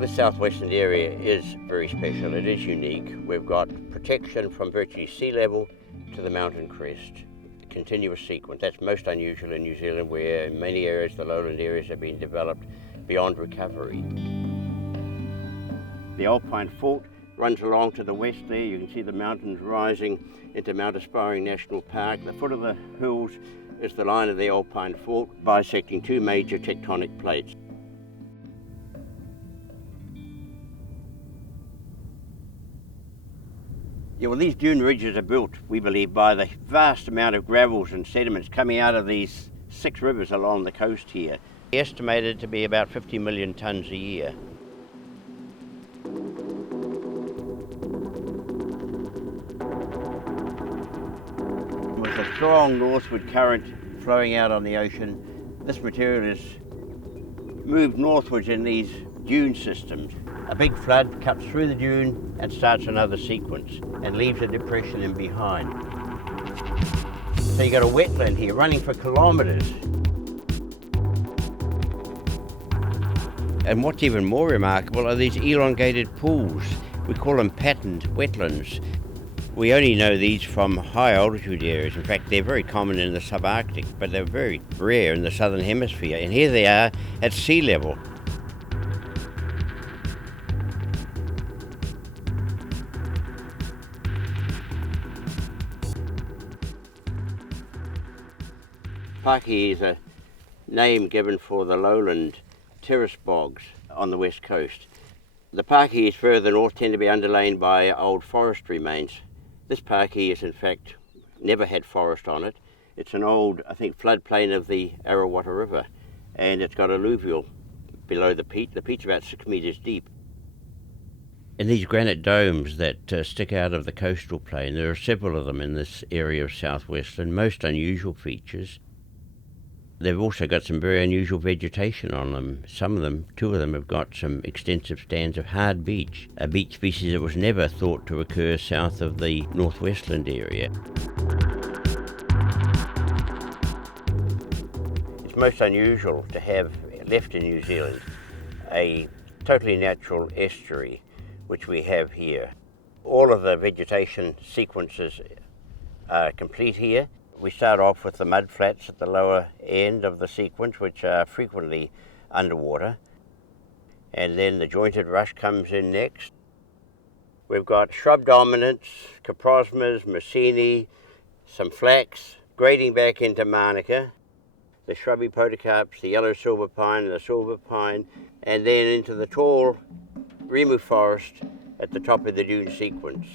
This southwestern area is very special. It is unique. We've got protection from virtually sea level to the mountain crest. A continuous sequence. That's most unusual in New Zealand, where in many areas, the lowland areas, have been developed beyond recovery. The Alpine Fault runs along to the west there. You can see the mountains rising into Mount Aspiring National Park. The foot of the hills is the line of the Alpine Fault, bisecting two major tectonic plates. Yeah, well, these dune ridges are built, we believe, by the vast amount of gravels and sediments coming out of these 6 rivers along the coast here. Estimated to be about 50 million tonnes a year. With a strong northward current flowing out on the ocean, this material is moved northwards in these dune systems. A big flood cuts through the dune and starts another sequence and leaves a depression in behind. So you've got a wetland here running for kilometres. And what's even more remarkable are these elongated pools. We call them patterned wetlands. We only know these from high altitude areas. In fact, they're very common in the subarctic, but they're very rare in the southern hemisphere. And here they are at sea level. Paki is a name given for the lowland terrace bogs on the west coast. The Paki further north tend to be underlain by old forest remains. This Paki is in fact never had forest on it. It's an old, I think, floodplain of the Arawata River, and it's got alluvial below the peat. The peat's about 6 metres deep. And these granite domes that stick out of the coastal plain, there are several of them in this area of South Westland, most unusual features. They've also got some very unusual vegetation on them. Some of them, 2 of them, have got some extensive stands of hard beech, a beech species that was never thought to occur south of the North Westland area. It's most unusual to have left in New Zealand a totally natural estuary, which we have here. All of the vegetation sequences are complete here. We start off with the mud flats at the lower end of the sequence, which are frequently underwater. And then the jointed rush comes in next. We've got shrub dominants, coprosmas, Mercini, some flax, grading back into Manuka, the shrubby podocarps, the yellow silver pine and the silver pine, and then into the tall Rimu forest at the top of the dune sequence.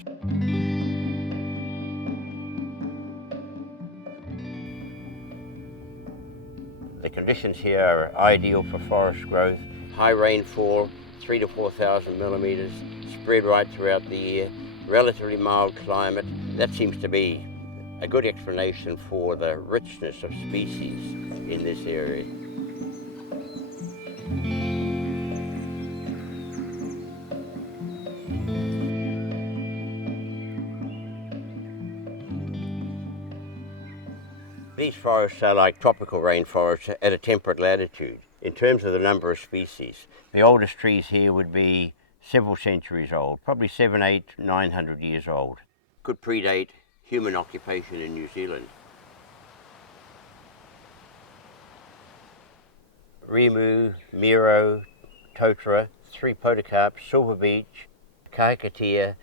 The conditions here are ideal for forest growth. High rainfall, 3,000 to 4,000 millimetres, spread right throughout the year. Relatively mild climate. That seems to be a good explanation for the richness of species in this area. These forests are like tropical rainforests at a temperate latitude in terms of the number of species. The oldest trees here would be several centuries old, probably 700, 800, 900 years old. Could predate human occupation in New Zealand. Rimu, Miro, Totara, 3 podocarps, silver beech, kahikatea,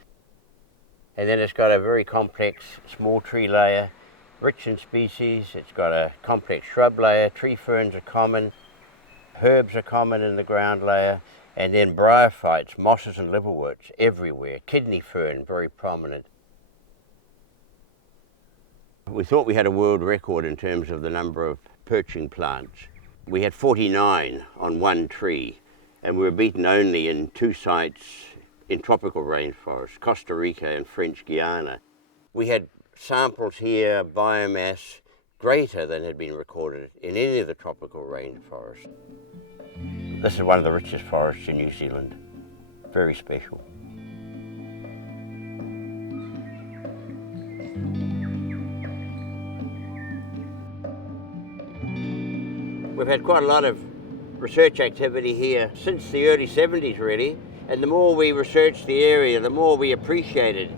and then it's got a very complex small tree layer, rich in species. It's got a complex shrub layer, tree ferns are common, herbs are common in the ground layer, and then bryophytes, mosses and liverworts everywhere. Kidney fern, very prominent. We thought we had a world record in terms of the number of perching plants. We had 49 on one tree, and we were beaten only in 2 sites in tropical rainforests, Costa Rica and French Guiana. We had samples here, biomass, greater than had been recorded in any of the tropical rainforests. This is one of the richest forests in New Zealand. Very special. We've had quite a lot of research activity here since the early 70s really, and the more we researched the area, the more we appreciated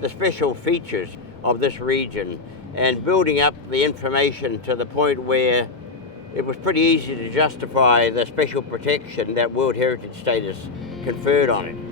the special features of this region and building up the information to the point where it was pretty easy to justify the special protection that World Heritage status conferred on it.